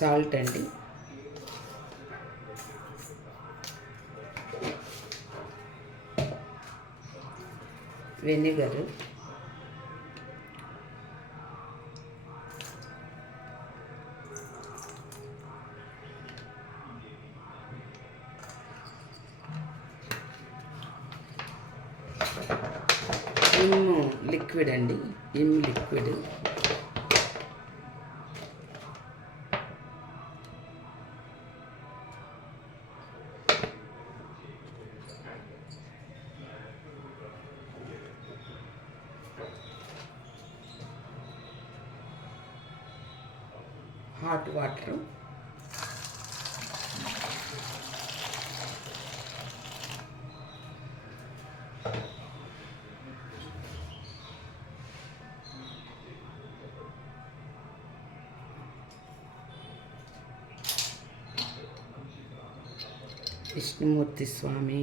Salt అండి. Vinegar. ఇమ్ము liquid అండి. ఇమ్ లిక్విడ్. హాట్ వాటర్ విష్ణుమూర్తి స్వామి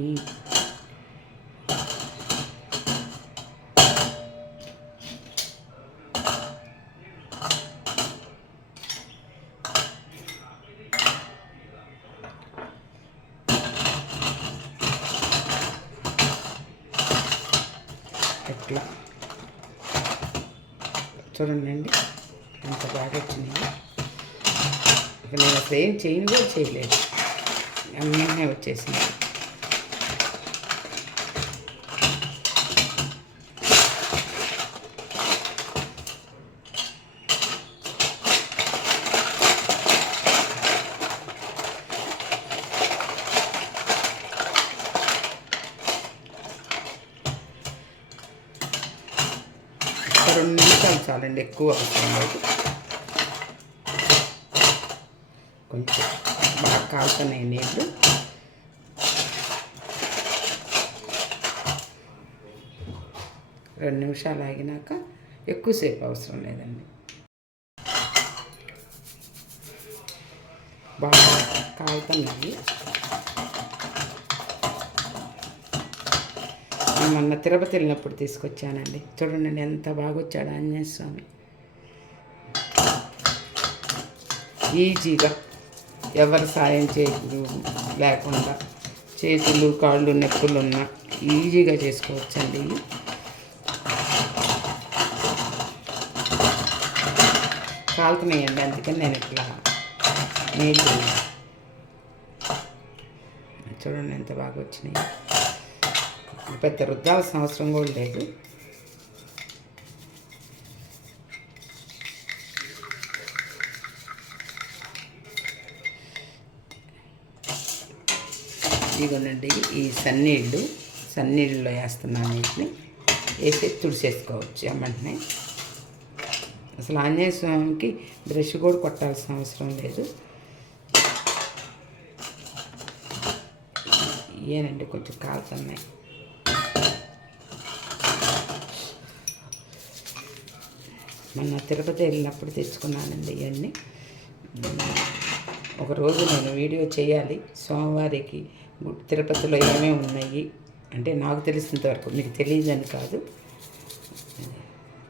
చూడండి అంత ఎంత బాగా వచ్చినాయి ఇక నేను అసలు ఏం చేయను కూడా చేయలేదు. అన్నీ వచ్చేసింది ఒక రెండు నిమిషాలు చాలండి ఎక్కువ అవసరం లేదు. కొంచెం బాగా కాలుతున్నాయి నీళ్ళు రెండు నిమిషాలు ఆగినాక ఎక్కువసేపు అవసరం లేదండి. బాగా కాలుతున్నాయి మొన్న తిరుపతి వెళ్ళినప్పుడు తీసుకొచ్చానండి. చూడండి ఎంత బాగా వచ్చాడు ఆంజనేయ స్వామి. ఈజీగా ఎవరు సాయం చేయదు లేకుండా చేతులు కాళ్ళు నొప్పులు ఉన్నా ఈజీగా చేసుకోవచ్చండి. కాలుతున్నాయండి అందుకని నేను ఇట్లా నేర్చుకున్నాను చూడండి ఎంత బాగా వచ్చినాయి పెద్ద రుద్దాల్సిన అవసరం కూడా లేదు. ఇదిగోనండి ఈ సన్నీళ్ళు సన్నీళ్ళలో వేస్తున్నాను వీటిని. వేసి తుడిచేసుకోవచ్చు వెంటనే అసలు ఆంజనేయ స్వామికి బ్రష్ కూడా కొట్టాల్సిన అవసరం లేదు. ఏనండి కొంచెం కాలుతున్నాయి. మొన్న తిరుపతి వెళ్ళినప్పుడు తెచ్చుకున్నానండి ఇవన్నీ. ఒకరోజు నేను వీడియో చేయాలి. స్వామివారికి తిరుపతిలో ఏమేమి ఉన్నాయి అంటే నాకు తెలిసినంత వరకు మీకు తెలియదని కాదు.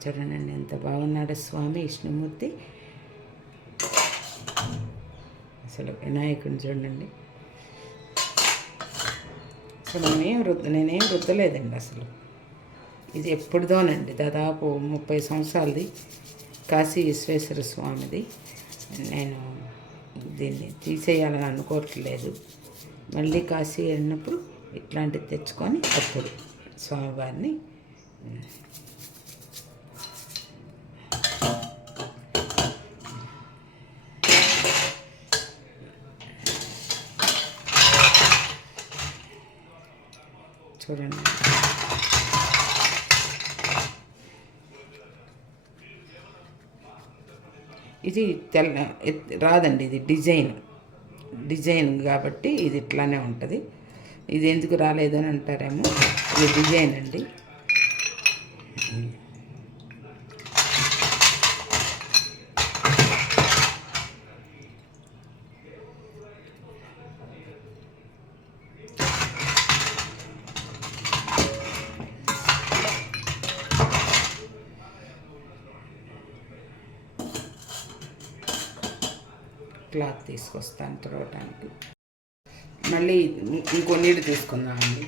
చూడండి ఎంత బాగున్నాడు స్వామి విష్ణుమూర్తి. అసలు వినాయకుడిని చూడండి. అసలు నేనేం రుద్ద నేనేం రుద్దలేదండి అసలు. ఇది ఎప్పుడుదోనండి దాదాపు ముప్పై సంవత్సరాలది కాశీ విశ్వేశ్వర స్వామిది. నేను దీన్ని తీసేయాలని అనుకోవట్లేదు. మళ్ళీ కాశీ వెళ్ళినప్పుడు ఇట్లాంటివి తెచ్చుకొని అప్పుడు స్వామివారిని చూడండి. ఇది తెల్ల రాదండి ఇది డిజైన్. డిజైన్ కాబట్టి ఇది ఇట్లానే ఉంటుంది. ఇది ఎందుకు రాలేదు అని అంటారేమో? ఇది డిజైన్ అండి. తీసుకొస్తాను తుడవటానికి మళ్ళీ ఇంకో నీళ్ళు తీసుకుందామండి.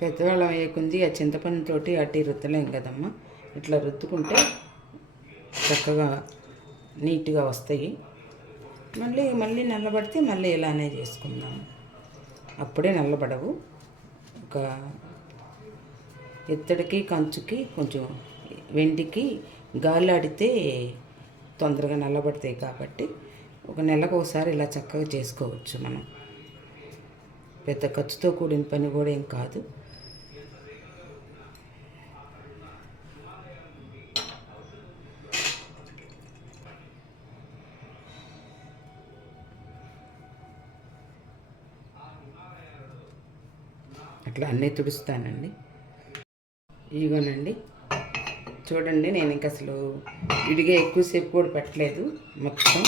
పెద్దవాళ్ళం అయ్యకుంది ఆ చింతపండుతోటి అట్టి రుద్దలేం కదమ్మా. ఇట్లా రుద్దుకుంటే చక్కగా నీట్గా వస్తాయి. మళ్ళీ మళ్ళీ నల్లబడితే మళ్ళీ ఇలానే చేసుకుందాం. అప్పుడే నల్లబడవు. ఒక ఎత్తడికి కంచుకి కొంచెం వెండికి గాలాడితే తొందరగా నల్లబడతాయి కాబట్టి ఒక నెలకు ఒకసారి ఇలా చక్కగా చేసుకోవచ్చు మనం. పెద్ద ఖర్చుతో కూడిన పని కూడా ఏం కాదు. అట్లా అన్నీ తుడుస్తానండి. ఇదిగోనండి చూడండి నేను ఇంక అసలు విడిగా ఎక్కువసేపు కూడా పెట్టలేదు మొత్తం.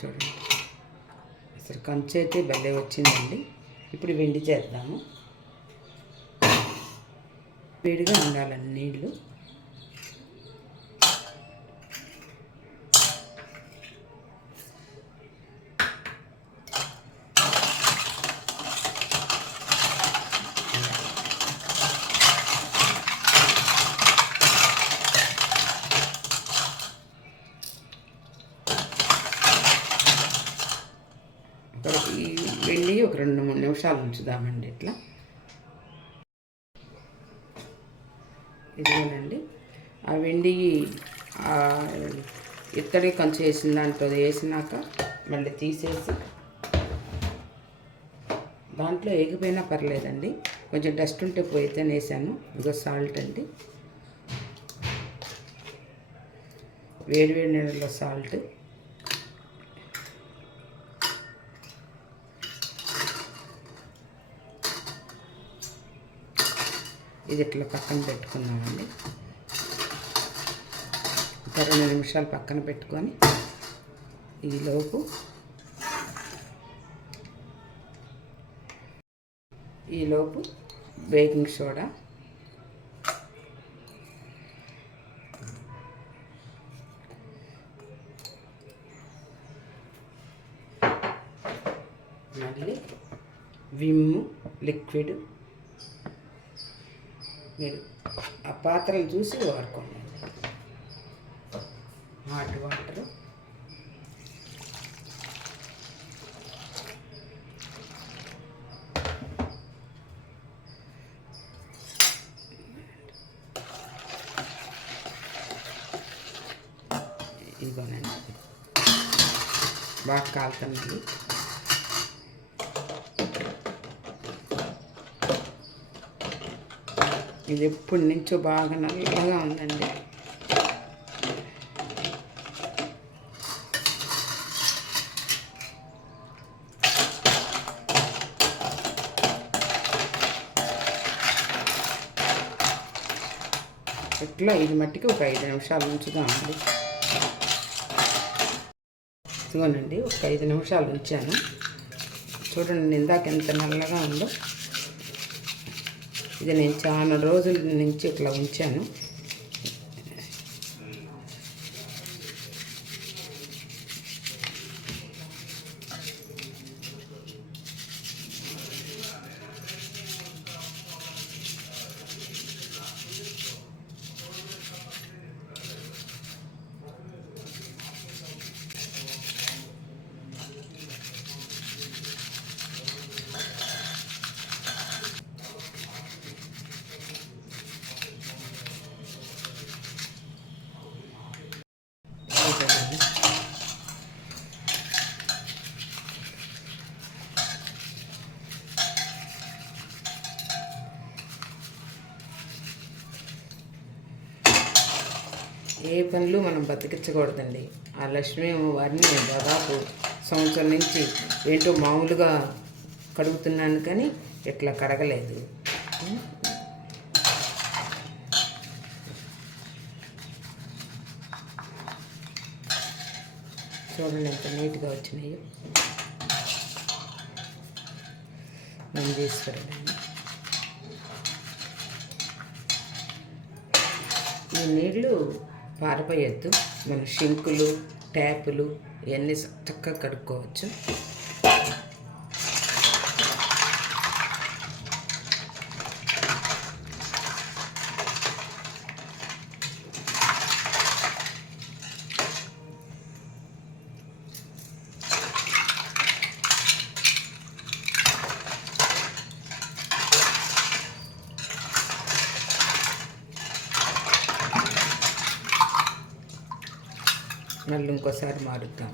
చూడండి. అసలు కంచు అయితే భలే వచ్చిందండి. ఇప్పుడు వెండి చేద్దాము. వేడిగా ఉండాలండి నీళ్ళు ఒక ఈ వెండి ఒక రెండు మూడు నిమిషాలు ఉంచుదామండి ఇట్లా. ఇదిగోనండి. ఆ వెండి ఇత్తడి కంచు వేసిన దాంట్లో వేసినాక మళ్ళీ తీసేసి దాంట్లో ఎగిపోయినా పర్లేదండి. కొంచెం డస్ట్ ఉంటే పోయితే వేసాను ఇదిగో సాల్ట్ అండి. వేడి వేడి నీళ్ళలో సాల్ట్. ఇది ఇట్లా పక్కన పెట్టుకుందామండి ఒక రెండు నిమిషాలు పక్కన పెట్టుకొని ఈలోపు ఈలోపు బేకింగ్ సోడా. మళ్ళీ విమ్ లిక్విడ్ మీరు ఆ పాత్రలు చూసి వాడుకోండి హాట్ వాటర్. ఇదిగోనండి. బాగా కాలుతున్నాయి ఇది ఎప్పటి నుంచో బాగా నల్లగా ఉందండి. ఇట్లా ఇది మట్టికి ఒక ఐదు నిమిషాలు ఉంచుదామండి ఇదిగోనండి ఒక ఐదు నిమిషాలు ఉంచాను. చూడండి ఇందాక ఎంత నల్లగా ఉందో. ఇది నేను చాలా రోజుల నుంచి ఇట్లా ఉంచాను. జీవితంలో మనం బతికించకూడదండి. ఆ లక్ష్మి వారిని దాదాపు సంవత్సరం నుంచి ఏంటో మామూలుగా కడుగుతున్నాను కానీ ఇట్లా కడగలేదు. చూడండి ఎంత నీట్గా వచ్చినాయో. నందీశ్వరుడు. ఈ నీళ్ళు పారపోయొద్దు మన షింకులు ట్యాపులు ఇవన్నీ చక్కగా కడుక్కోవచ్చు. మళ్ళీ ఇంకోసారి మారుద్దాం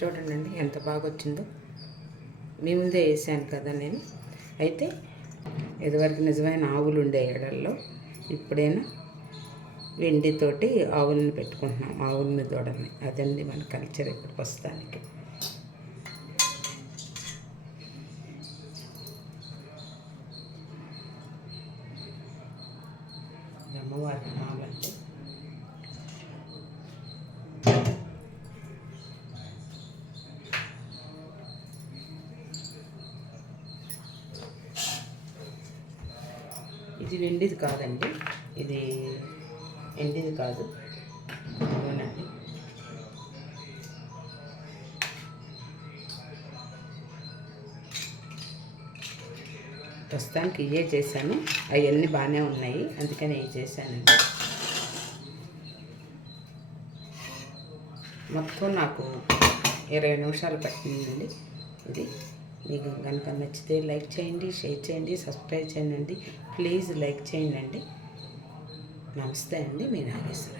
చూడండి అండి ఎంత బాగా వచ్చిందో మీ ముందే వేసాను కదా నేను. అయితే ఇదివరకు నిజమైన ఆవులు ఉండే ఏడల్లో ఇప్పుడైనా వెండితోటి ఆవులను పెట్టుకుంటున్నాం. ఆవులని దూడని అదండి మన కల్చర్ ఇప్పుడు ప్రస్తుతానికి. అమ్మవారి ఆవులంటే ఇది ఎండిది కాదండి. ఇది ఎండిది కాదు. అవునండి. ప్రస్తుతానికి ఇవే చేశాను. అవన్నీ బాగానే ఉన్నాయి. అందుకని ఇవి చేశానండి. మొత్తం నాకు ఇరవై నిమిషాలు పట్టిందండి. ఇది. మీకు కనుక నచ్చితే లైక్ చేయండి షేర్ చేయండి సబ్స్క్రైబ్ చేయండి. ప్లీజ్ లైక్ చేయండి. నమస్తే అండి. మీ నాగేశ్వర